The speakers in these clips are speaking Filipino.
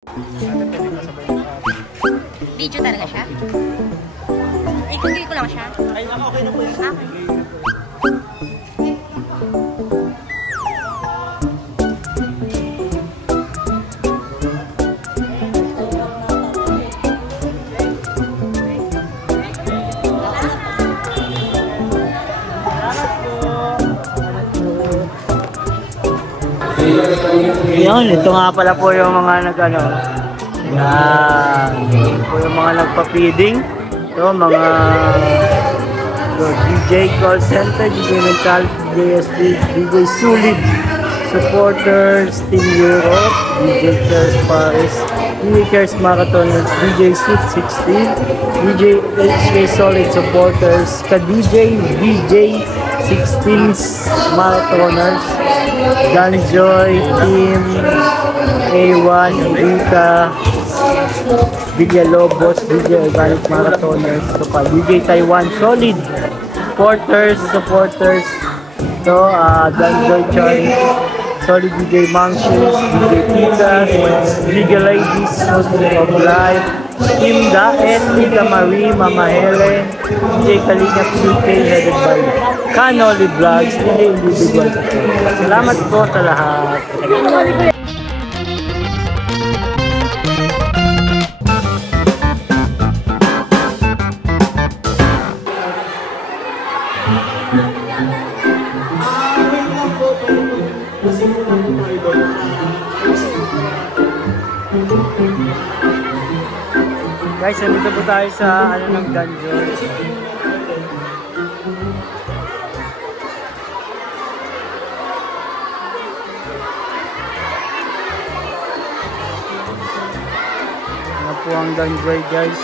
Video talaga siya? Ikot-ikot ko lang siya? Ay, okay na po yan. Okay. Yun, ito nga pala po yung mga nag-ano. Yan. Ito po yung mga nagpa-feeding. Ito, mga DJ Call Center, DJ Mental, DJ SD, DJ Sulid, supporters, Team Europe, DJ Cares Paris, DJ Cares Marathoners, DJ Sweet 16, DJ HK Solid supporters, ka-DJ, DJ 16's Marathoners, Danjoy, Team A1, Rita, Villalobos, DJ Organic Marathoners, ito pa, DJ Taiwan, Solid, supporters, ito, Danjoy Choi, Solid DJ Mangshus, DJ Titas, Legal Ladies, of Life, Team Daet, Tita Marie, Mama Helen, DJ Kalinga PK, headed by Canoli Vlogs, DJ Individual. Salamat po sa lahat. Guys, nandito po tayo sa ng Danjoy. Ano po ang Danjoy, guys?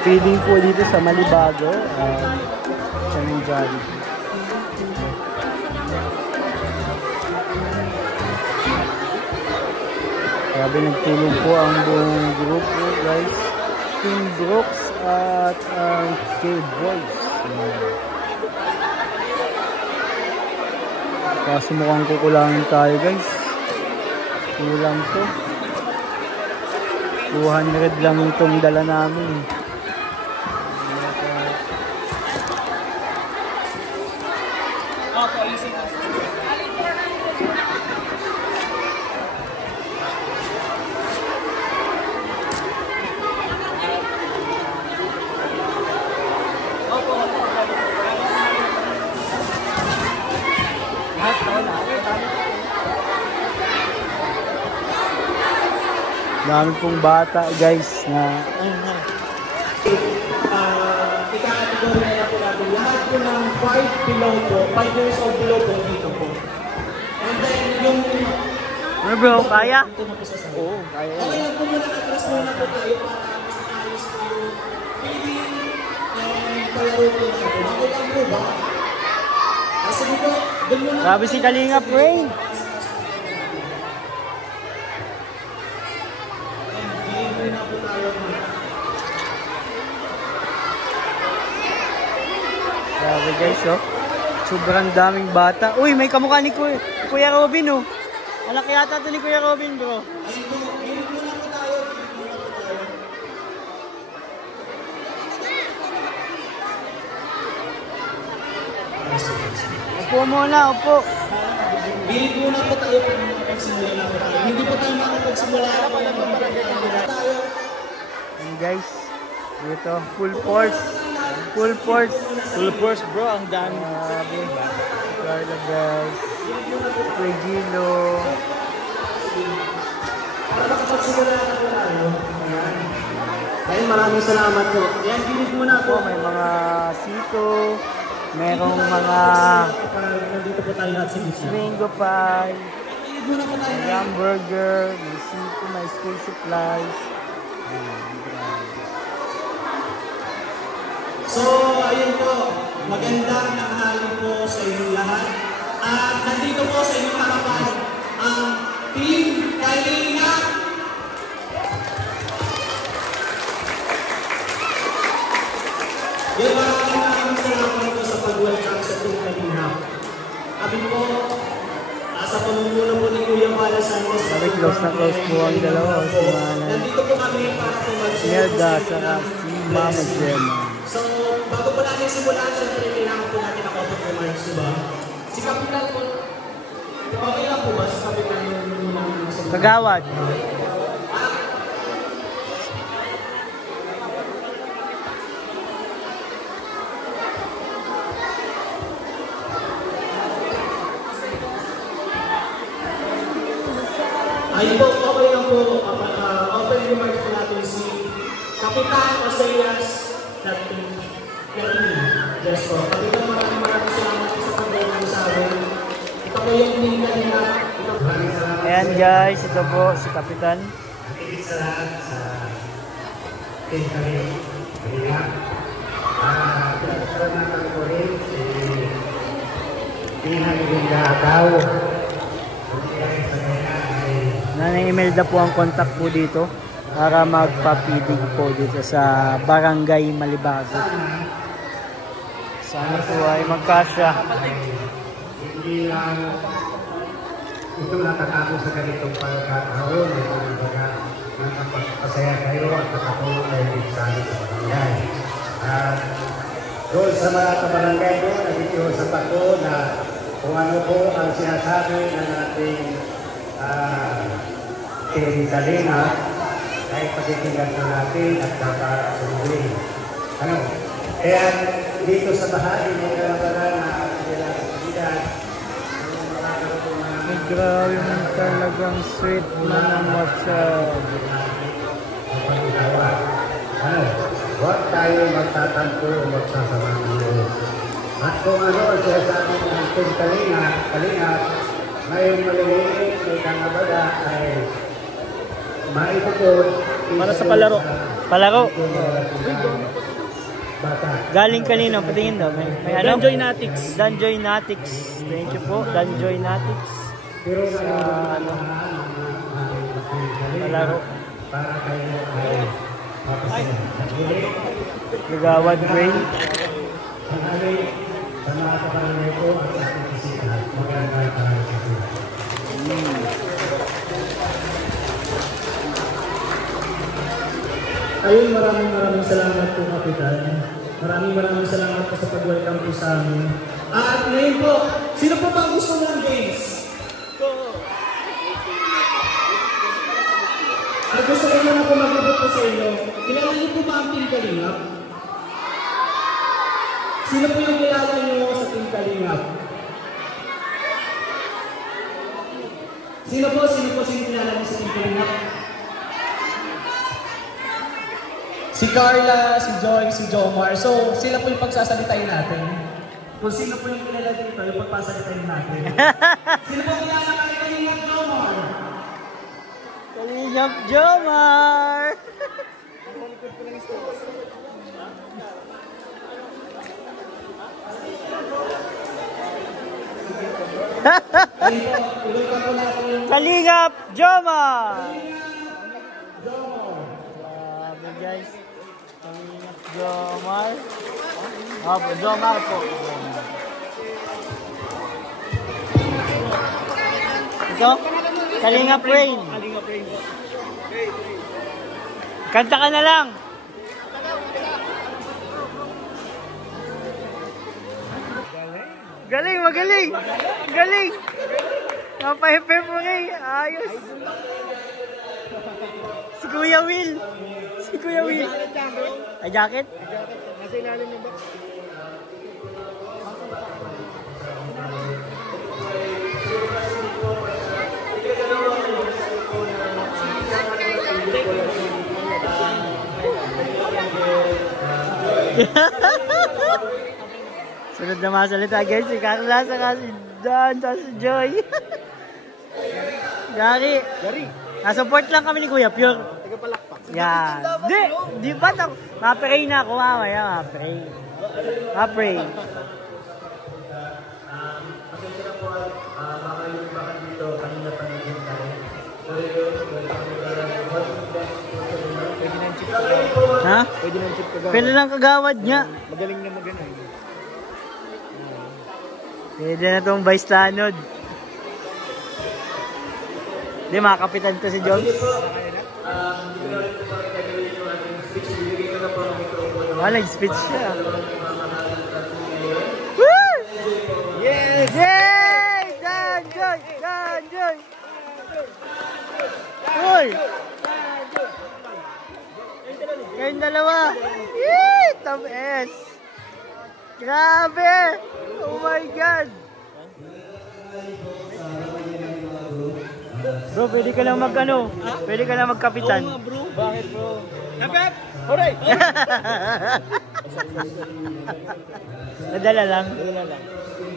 Feeding po dito sa Malibago, sa Ninjari. Grabe, nagtulong po ang buong grupo, guys. Team Brooks at K-Boys. Kaso mukhang kukulangin tayo, guys. Kulang to. 200 lang itong dala namin. Dami pong bata, guys, na ika-category na po natin. Lahat po ng 5 below po, 5 years old below po dito po. And then yung... ano bro, kaya? Ito na po sa sa'yo. Oo, kaya. Okay lang po muna, atras muna po tayo para mas ayos po yung feeding and palaro po na po. Okay lang po ba? Sige po, dun muna. Grabe si Kalingap, Ray. Grabe, guys, oh. Sobrang daming bata. Uy, may kamukha ni Kuya Robin, oh. Anak yata ito ni Kuya Robin, bro. Upo muna, upo. Bilig muna po tayo kung makapagsimula na po tayo. Hindi po tayo makapagsimula na po tayo. And guys, dito, full force. Full force. Full force, bro. Ang dami. Carla, guys. Kuya Gino. Makapagsimula na po tayo. Ayun, maraming salamat po. Yan, bilig muna po. May mga sito. Merong mga nandito po tayo lahat sa gitna. mango pie. Bilig muna po tayo. May hamburger. May sito. May school supplies. So, Magandang tanghali po sa inyong lahat. At nandito po sa inyong harapan ang Team Kalingap. Yung maraming salamat po sa pag-welcome sa Team Kalingap. Kami po, sa pamumuno po ni Kuya Bala Santos. Close na close po ang dalawa. Nandito po kami para po mag-share. Nelda sa si Mama Gemma. So, bago po natin simulan, syempre kailangan po natin ang open remarks, diba? Si Kapitan po, okay lang po ba si Kapitan yung Kagawad. Ayun po, okay lang po, open remarks po natin si Kapitan Oseas Dating Kerni. Yes po, Kapitan, maraming salamat po sa pag-welcome sa amin. Ito po yung team kanina. Ayan guys, ito po si Kapitan. Sa team kanina. Pinasalamatan ko rin si Pinang Gindagaw. Nanay Imelda po ang contact po dito para magpapidig po dito sa Barangay Malibago. Sana po ay magkasya. Hindi lang ito nakatapos sa ganitong pagkakaroon. Ito nakapasaya kayo at nakatulong kayo dito sa ating barangay. Doon sa mga kabarangay doon, nagkikiusap ako na kung ano po ang sinasabi ng ating Team Kalingap ay pagkikinggan po natin at kapasunurin. Ano? Kaya dito sa bahagi ng kalagaran na kailangan sa bidan, Grabe man talagang sweet na naman siya. Ano? Huwag tayo magtatampo o magsasama ng Diyos. At kung ano ang sinasabi ng Team Kalingap, ngayong maliliit, may kangabaga ay maipupod. Para sa palaro. Palaro. Bata. Galing kanina, patingin daw. May ano? Danjoy Natics. Danjoy Natics. Thank you po, Danjoy Natics. Pero ano? Palaro. para kayo ay mapasaya. Gagawad Gray. Tanghali sa mga kabarangay ko at sa ating bisita. Magandang tanghali sa iyo. Ayun, maraming salamat po, Kapitan. Maraming salamat po sa pag-welcome po sa amin. At ngayon po, sino po ba gusto ng games? At gusto ko na po mag-ibot po sa inyo. Kilala niyo po ba ang Team Kalingap? Sino po yung kilala niyo sa Team Kalingap? Sino kilala niyo sa Team Kalingap? Si Carla, si Joy, si Jomar. So, sila po yung pagsasalitain natin. Kung sino po yung kilala dito, yung pagpasalitain natin. Sino po kilala kay Kalingap Jomar? Kalingap Jomar! Kalingap Jomar! Grabe guys. Kalingap Jomar. Opo, Jomar po. Ito? Kalingap Rain. Kanta ka na lang. Galing, magaling. Galing. Napahipip mo rin. Ayos. Si Kuya Will. Si Kuya Will. Ay, jacket? Nasa ilalim yung box. Sunod na masalita guys, si Carla, saka si Dan, saka si Joy. Gary. Nasupport lang kami ni Kuya Pure. Yan. Di ba? Ma-pray na ako mamaya, ma-pray. Ma-pray. Pwede ng chip kagawad. Pwede lang kagawad niya. Magaling na magana. Pwede na itong vice tanod. Hindi, makapitan to si Jones. Nag-speech siya. Woo! Yes! Yay! Dan Joy! Dan Joy! Uy! Kayong dalawa! Yay! Top S! Grabe! Oh my God! Bro, pwede ka lang mag-ano? Pwede ka lang magkapitan. Oo nga bro. Bakit bro? Napep! Alright! Nadala lang. Wala lang.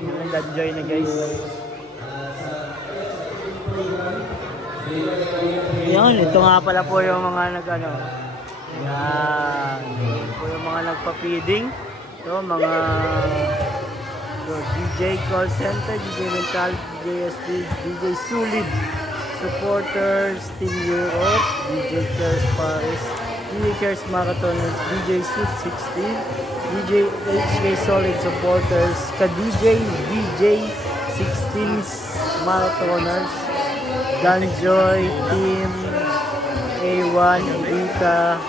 Nag-enjoy na guys. Yan, ito nga pala po yung mga nag-ano. Yan. Ito po yung mga nagpa-feeding. Ito, mga DJ Call Center, DJ Mental, DJ SD, DJ Sulid, supporters, Team Europe, DJ Cares Paris, DJ Cares Marathon, DJ Suit 16, DJ HK Solid supporters, ka-DJ, DJ 16 Marathoners, Danjoy, Team A1, Rita,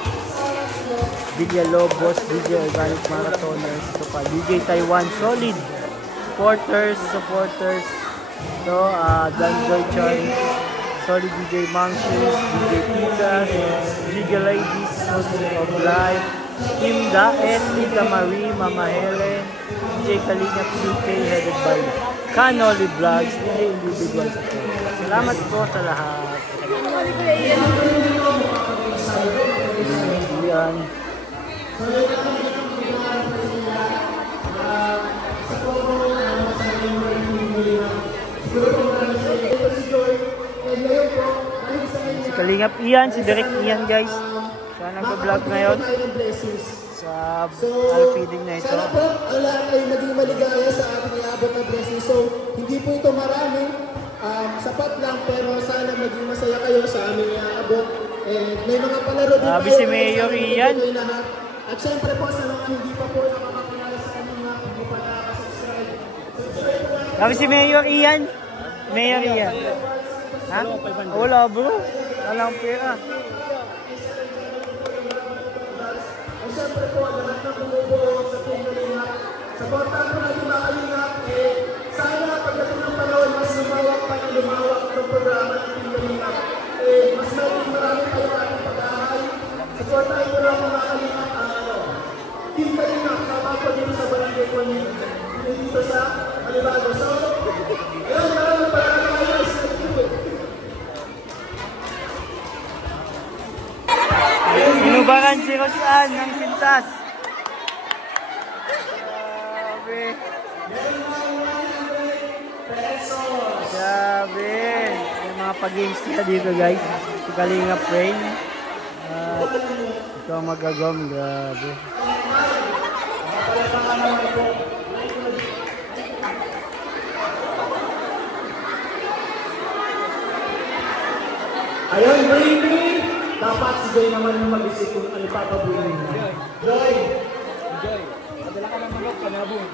Villalobos, DJ Organic Marathoners, ito pa, DJ Taiwan Solid, supporters, ito, Danjoy Choi, Solid DJ Monkeys, DJ Titas, Giga Ladies, Music of Life, Team Daet, Liga Marie, Mama Helen, DJ Kalinga PK, headed by Canoli Vlogs, DJ Individual Support. Salamat po sa lahat. Yan. Si Kalingap Ian, si Direk Ian guys. Siya nag-vlog ngayon sa feeding na ito. Sana po ang lahat ay maging maligaya sa ating iabot na blessing. So, hindi po ito marami, sapat lang, pero sana maging masaya kayo sa aming iabot. And may mga palaro din Sabi si Mayor Ian. At syempre po sa mga hindi pa po nakakakilala sa aming mga hindi pa nakakasubscribe. Sabi si Mayor Ian. Mayor Ian. Ha? Wala bro. Walang pera. At syempre po, lahat na bumubuo sa Pingalingap. Supportan po natin mga kalingap. Sana pagdating ng panahon, mas lumawak pa na lumawak itong programa ng Pingalingap. Mas marami kayo ating pag-ahay. Supportan po lang mga kalingap. Team Kalingap, sama po dito sa Barangay Kuanin. Dito sa Alibago. So, ayun, maraming guys. Sinubaran si Rosan ng sintas. Grabe. May mga pag-games niya dito guys. Si Kalingap Rain. Ito ang magagom. Grabe. Ayun, baby! Dapat si Joy naman yung mag-isip kung ano papabuhin niya. Joy! Enjoy. Padala ka ng manok, panabong.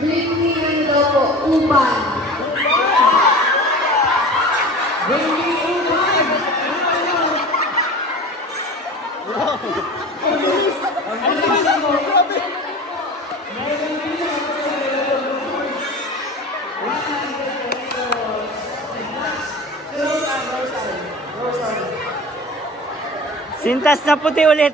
Bring me ano daw po, uban. Bring me uban! Sintas na puti ulit.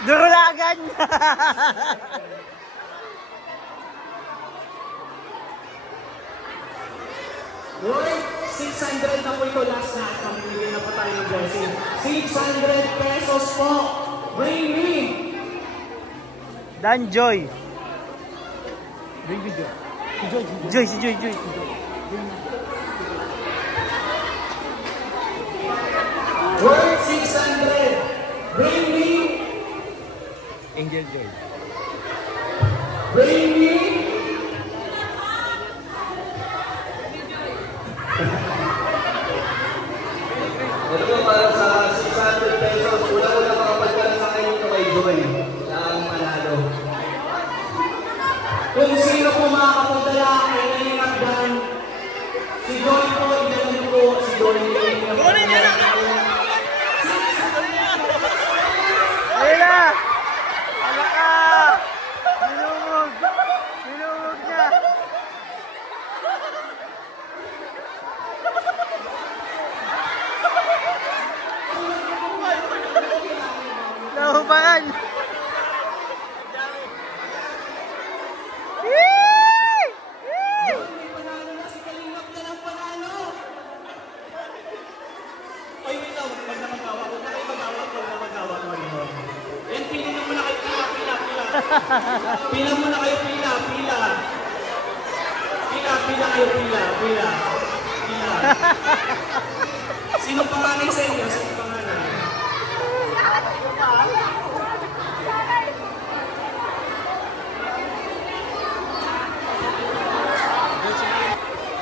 Durulagan. Worth 600 na po ito, last na. Pamimigyan na pa tayo ng blessing. 600 pesos po. Bring me. Danjoy. Joy. Worth 600. Bring me. Angel Joy. Bring me. Ito po para sa 600 pesos. Una-una makapagkaroon sa kayo ito kay Joy. Siya ang manalo. Kung sino po makakapagdala ay nanginagdan, si Joy po, idala niyo po, si Joy Ayun na! Ala ka! Binumog niya! Nahupakan! panalo na, si Kalingap na ng panalo. Ay, wait lang, huwag na magawa. Huwag na kayo magawa. Yan, pili na muna kayo, pila. Pila muna kayo, pila. Pila. Sino pangalan sa inyo? Sino pangalan?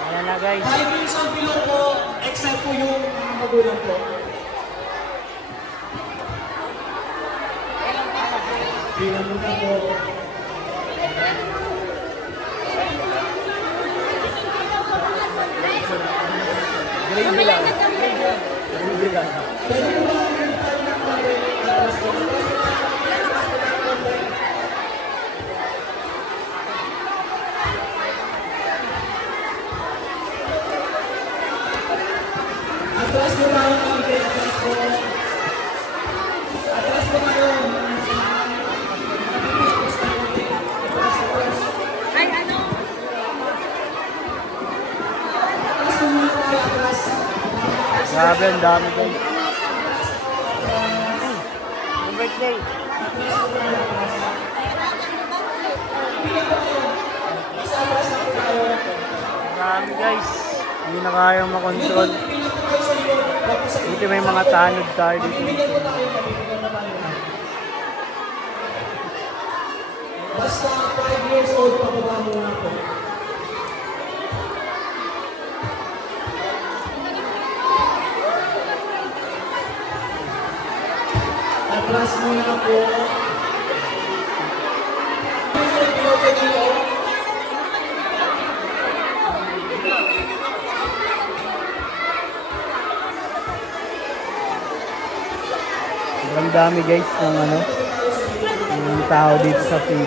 Ayan na guys. 5 minutes on below po, except po yung mga magulang po. Pila muna po. Gravy lang. Atras mo tayo ng atras po. Atras po kayo. Ay, ano? Atras po muna tayo, atras. Grabe, ang dami guys. Ang birthday. Ang dami guys. Hindi na kayang makontrol. Dito may mga tanod tayo dito. Basta 5 years old, pababa muna po. Atras muna po. Ang dami guys ng ano, ng tao dito sa PB.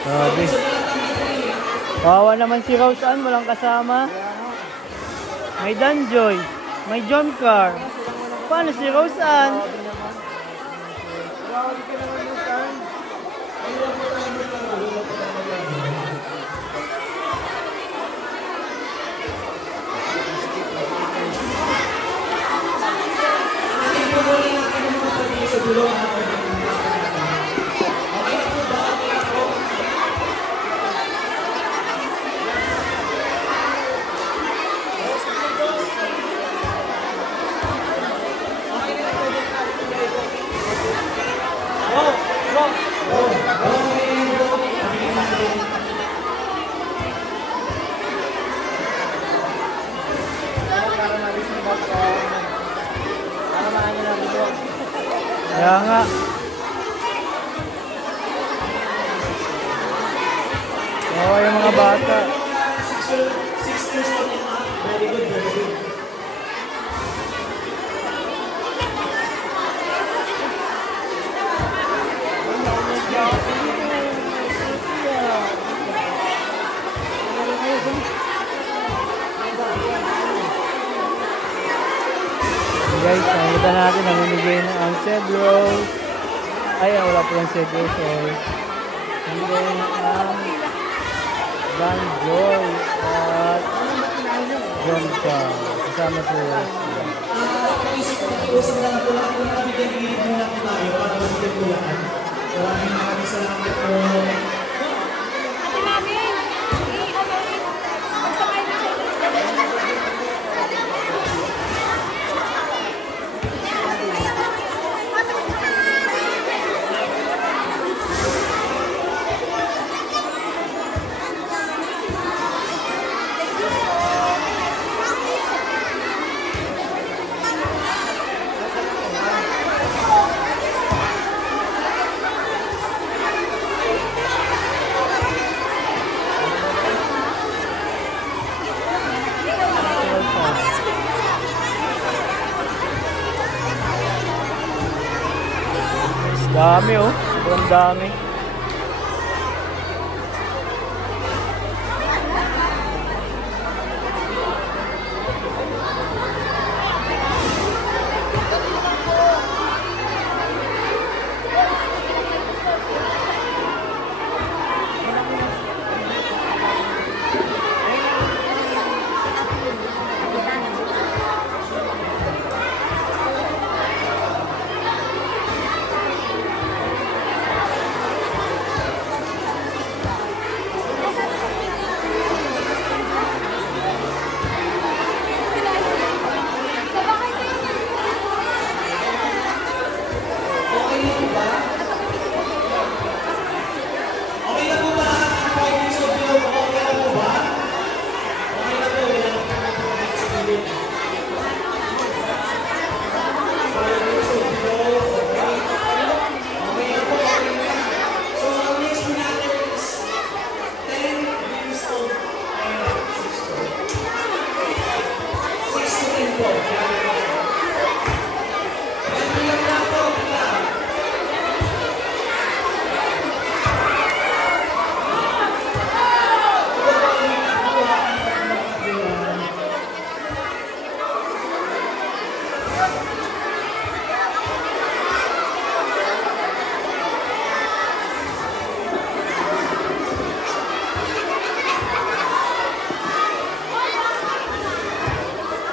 Grabe. Kawawa naman si Rose Ann, walang kasama. May Danjoy, may John Carr. Paano si Rose Ann? Kaya nga. Oo, yung mga bata. 6 years old and up. Very good, very good. guys, nakikita natin namimigay na ang Cedros. Ay, wala po yung Cedros. So, namimigay na ang Van Joy at John Chow. Kasama po sila. Usap lang po lang po nakabigay muna po tayo para mabigyan po yan. Maraming salamat po. Ate namin, magsakay na sa Dami oh, sobrang dami.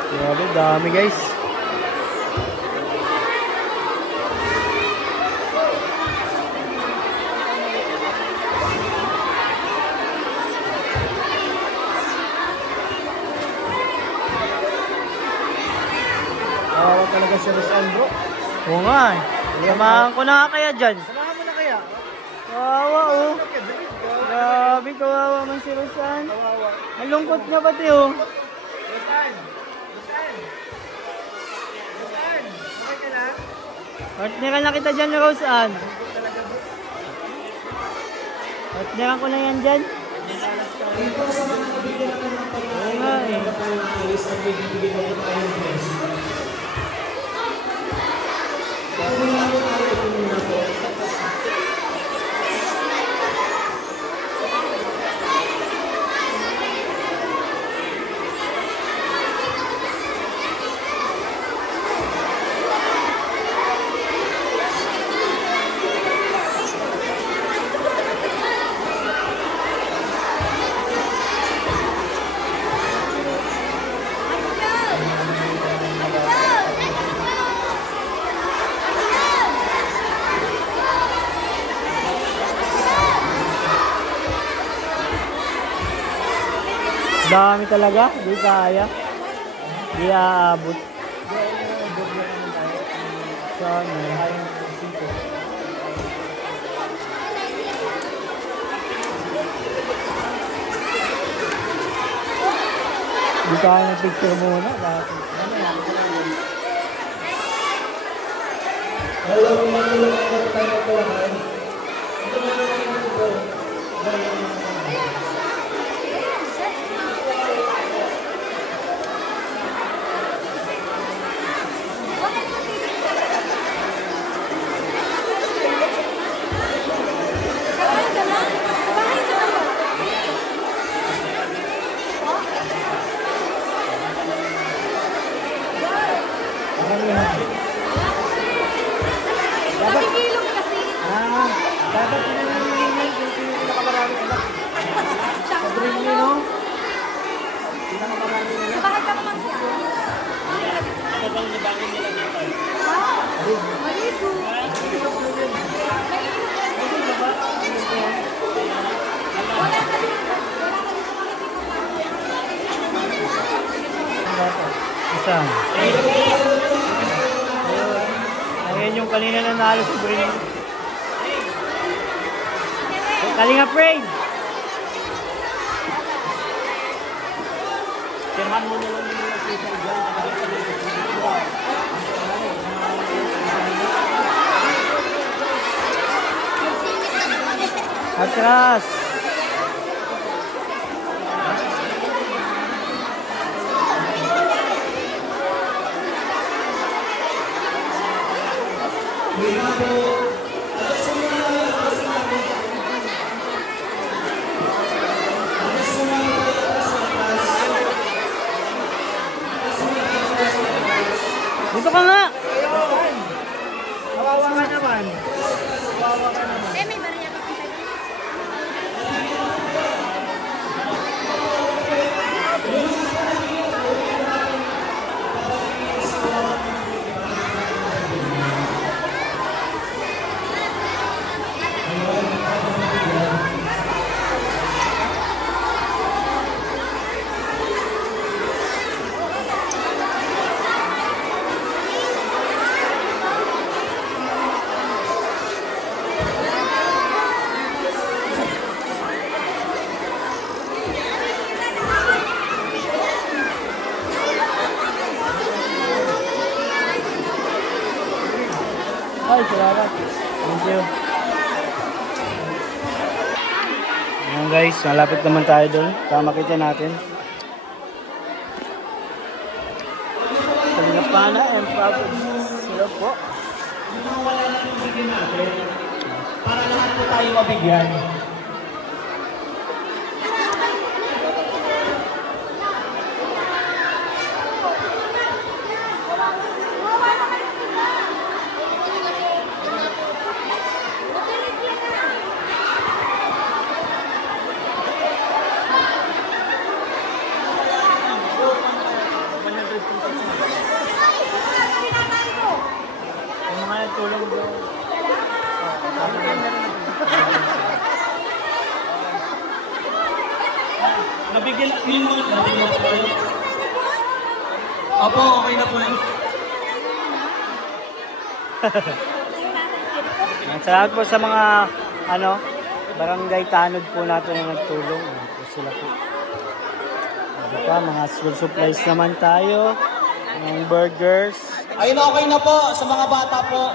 Grabe, dami guys. Kawawa talaga si Rosandro. Oo nga eh. Samahan ko na kaya dyan. Samahan mo na kaya? Kawawa oh. Grabe, kawawa man si Rosan. Ang lungkot niya pati oh. Partneran na kita dyan, Rosan. Partneran ko na yan dyan. Oo nga eh. Dami talaga, di kaya. Di aabot. Sana. Di kaya ng picture muna. nanalo si Bray. Kalinga Praise! Kemahan mo na lang yung nakita dyan. Atras! Dito ka nga! Kawawa ka naman. Eh, may bariya ka pala. Ay, salamat. Thank you. Ayan guys, malapit naman tayo doon. Tama kita natin. Kalingapana and Providence. Hello po. Wala natin bigyan natin para lahat po tayo mabigyan. Yung mga nagtulong doon. Nabigyan yung mga nabigyan po kayo. Opo, okay na po yun. Salamat po sa mga barangay tanod po natin na nagtulong. Po sila po. Ano pa, mga school supplies naman tayo. Mga burgers. Ayun, okay na po sa mga bata po.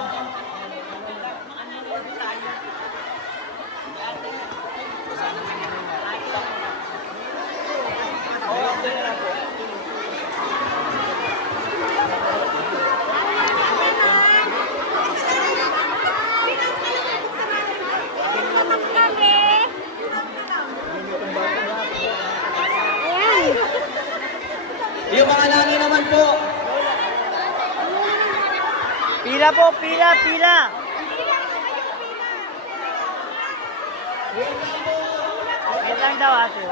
Yung mga nanay naman po. Pila po, pila, pila. Wait lang daw ate.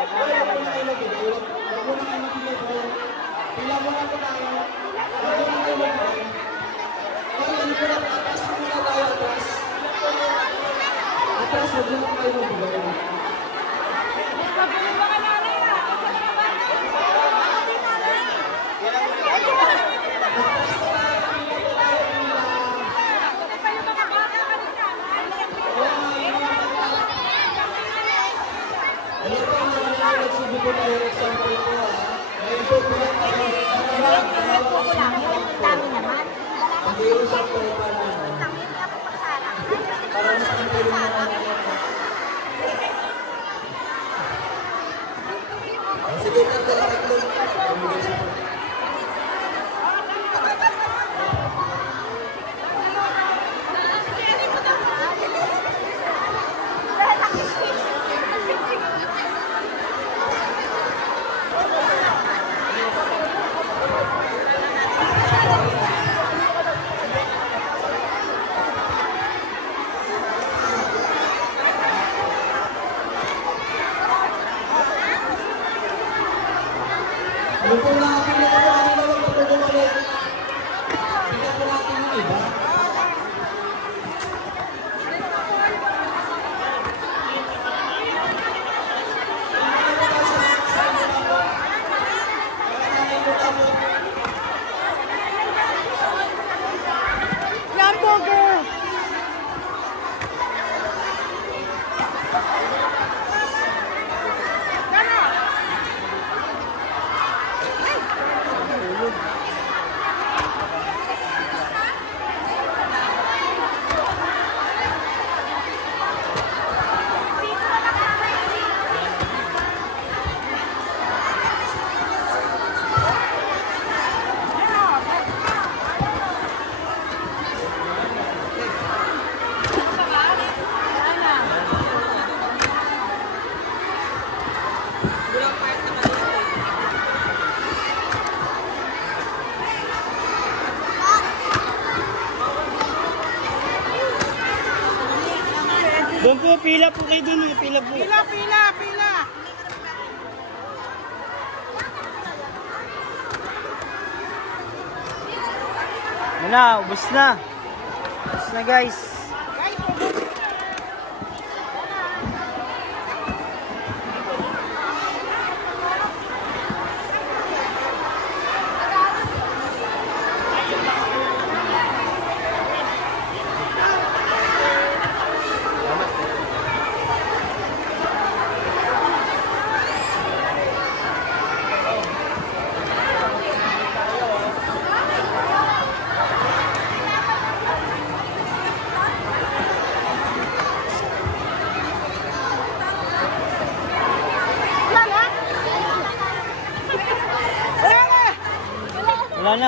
Doon po, pila po kayo doon. Pila po. Pila. Yan na, ubos na. Ubos na guys.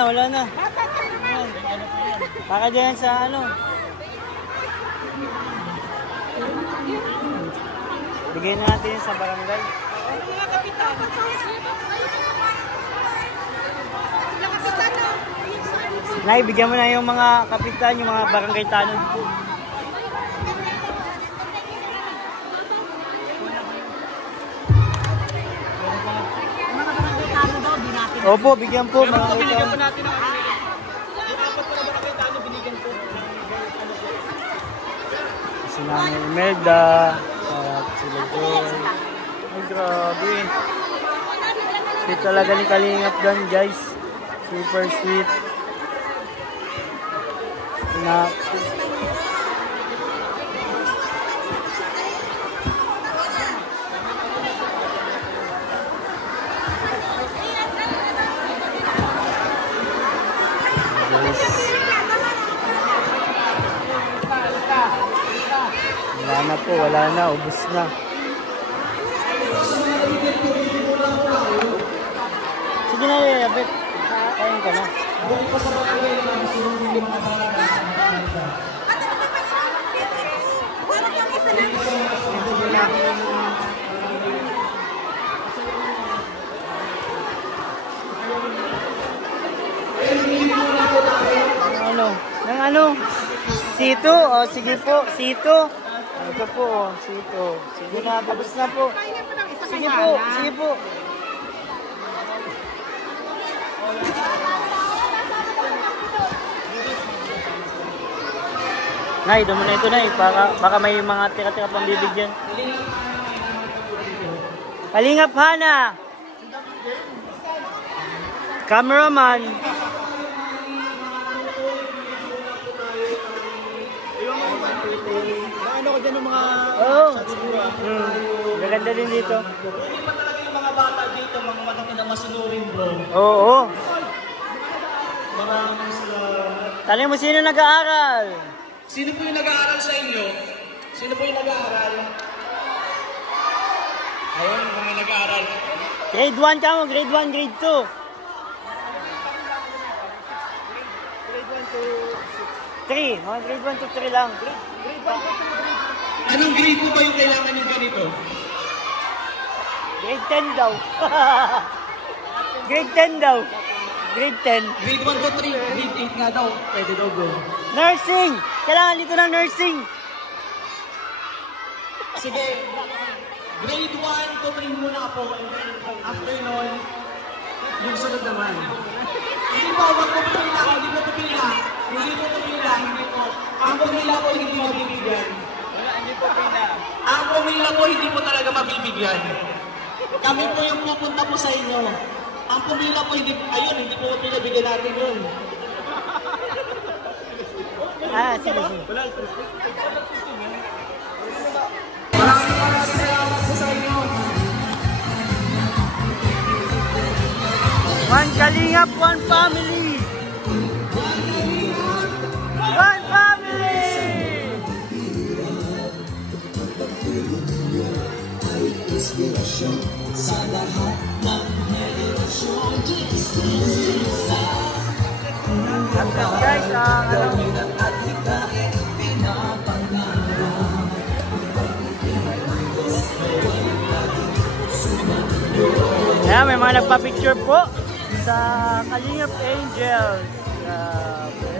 Wala na. Baka dyan sa ano. Bigay na natin sa barangay. Nay, bigyan mo na yung mga kapitan, yung mga barangay tanod po. Opo, bigyan po. Binigyan po natin ang yung apat po na barangay tano, binigyan po. Si Nanay Imelda, at sila Joy. Ay, grabe. Sweet talaga ni Kalingap Dan, guys. Super sweet. Wala na, ubos na. Sige na, Yabet. Kain ka na. Ano? Sito? O, sige po, sito. Ito po, sito. Sige na, tapos na po. Sige po. Nay, doon mo na ito, Nay. Baka may mga tira-tira pang bibigyan. Kalingap Hana! Cameraman! Ano ko dyan ng mga Maganda din dito. Hindi pa talaga yung mga bata dito, mga matapin na masunurin, bro. Oo. Maraming salamat. Tanong mo sino nag-aaral? Sino po yung nag-aaral sa inyo? Sino po yung nag-aaral? Ayun, mga nag-aaral. Grade 1 ka mo, grade 1, grade 2. grade 1 to 3. Mga grade 1 to 3 lang. Anong grade po ba yung kailangan yung ganito? Grade 10 daw. Grade 10 daw. Grade 10. Grade 1 to 3, grade 8 nga daw. Pwede daw, bro. Nursing! Kailangan dito ng nursing. Sige, grade 1 to 3 muna po. And then, after nun, yung sunod naman. Hindi po, wag po pipila. Hindi po pipila. Hindi po. Ang pumila po hindi mabibigyan. Ang pumila po hindi po talaga mabibigyan. Kami po yung pupunta po sa inyo. Ang pumila po hindi po pinabigyan natin yun. Sige. Maraming salamat po sa inyo. One Kalingap, one family. One family. Sa lahat ng henerasyon, Guys, at hikain pinapangarap. Ayan, may mga nagpa-picture po sa Kalingap Angels. Grabe.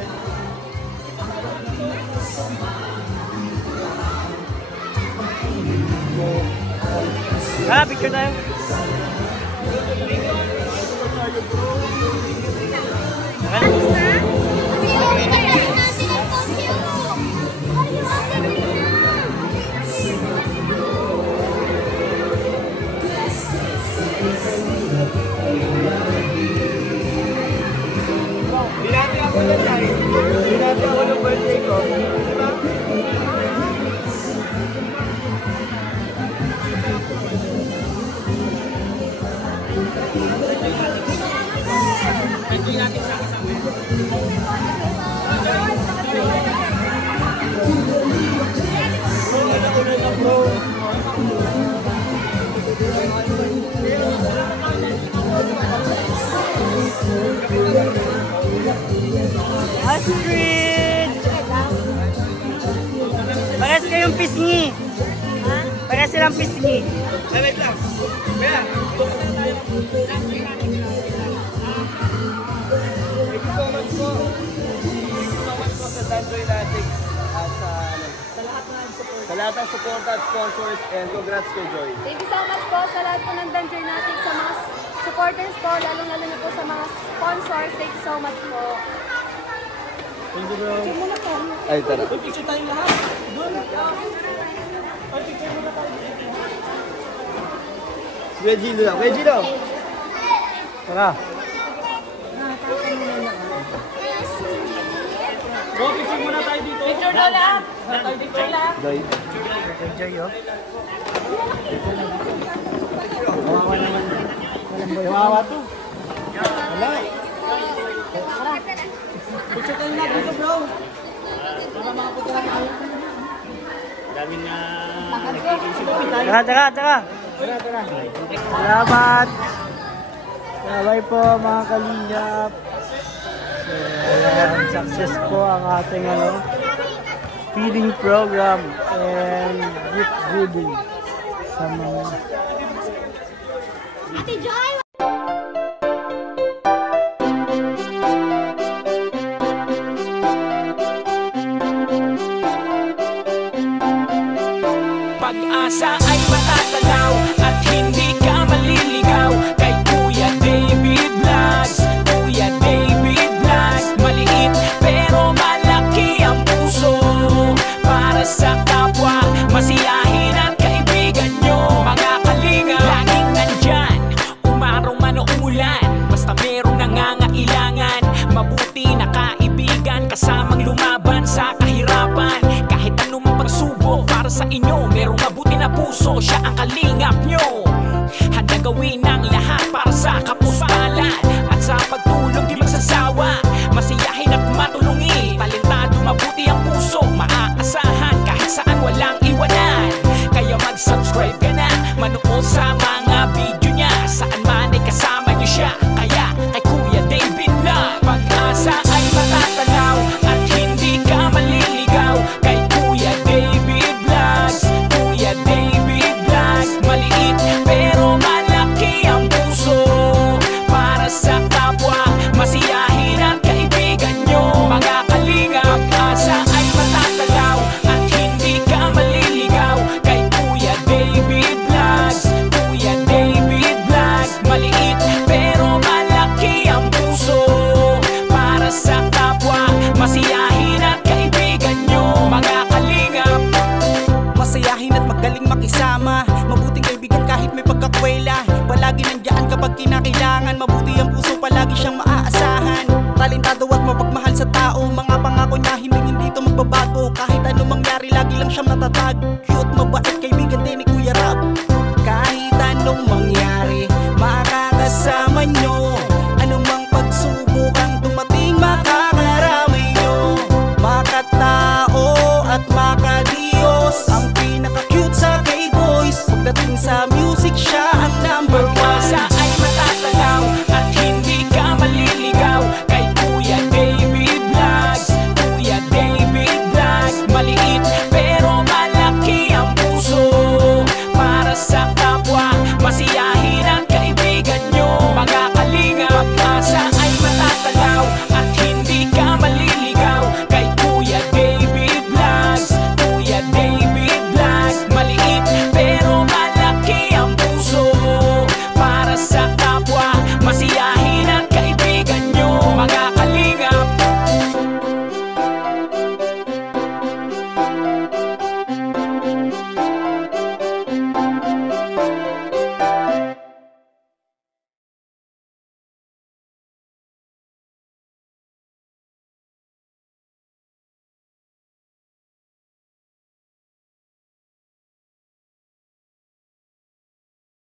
Ah, picture tayo. Binati ako na tayo. Binati ako ng birthday ko. Diba? Enjoy natin sa kasama. Astrid! Parehas kayong pisngi. Parehas silang pisngi. Wait lang. Kaya, thank you so much po. Thank you so much po sa Danjoy Natics. Sa lahat ng support at sponsors, and congrats kay Joy. Thank you so much po sa lahat po ng Danjoy natin, sa mga supporters po, lalong-lalo na po sa mga sponsors. Thank you so much po. Thank you, bro. Ay, tara. Picture tayong lahat. Doon. Kuya Gino lang. Kuya Gino! Tara. Go, picture muna tayo dito. Picture na lang. Tayo dito lang. Joy. Enjoy, oh. Kawawa naman. Walang boy. Kawawa to. Wala. Picture tayo na dito, bro. Para makapunta lang tayo. Daming Tara, tara, tara. Salamat. Bye po mga kalingap. So, ayan, success po ang ating feeding program and gift giving sa mga Ate Joy! Pag-asa ay matatanaw at hindi ka maliligaw kay Kuya David Vlogs. Kuya David Vlogs, maliit pero malaki ang puso para sa kapwa, masiyahin at kaibigan nyo. Mga kalinga, laging nandyan, umaraw man o umulan, basta merong nangangailangan. Mabuti na kaibigan, kasamang lumaban sa kahirapan. Kahit anumang pagsubok para sa inyo, merong mabuti na puso, siya ang kalingap nyo. Handa gawin ang lahat para sa kapuspalan at sa pagtulong di magsasawa, masiyahin at matulungin. Talentado, mabuti ang puso, maaasahan kahit saan walang iwanan. Kaya mag-subscribe ka na, manood sa mga video niya, saan man ay kasama niyo siya. Kaya kay Kuya David Vlog, pag-asa ay matatanaw at hindi ka maliligaw kay Kuya David Vlogs. Kuya David Vlogs, maliit pero malaki ang puso para sa kapwa, masiyahin at kaibigan nyo. Mga kalinga, pag-asa ay matatanaw at hindi ka maliligaw kay Kuya David Vlogs. Kuya David Vlogs, maliit pero malaki ang puso para sa kapwa, masiyahin at kaibigan nyo. Mga kalingap, masayahin at magaling makisama, mabuting kaibigan kahit may pagkakwela. Palagi nandiyan kapag kinakailangan, mabuti ang puso, palagi siyang maaasahan. Talentado at mapagmahal sa tao, mga pangako niya hindi ito magbabago. Kahit ano mangyari, lagi lang siyang matatag. Cute, mabait, kaibigan din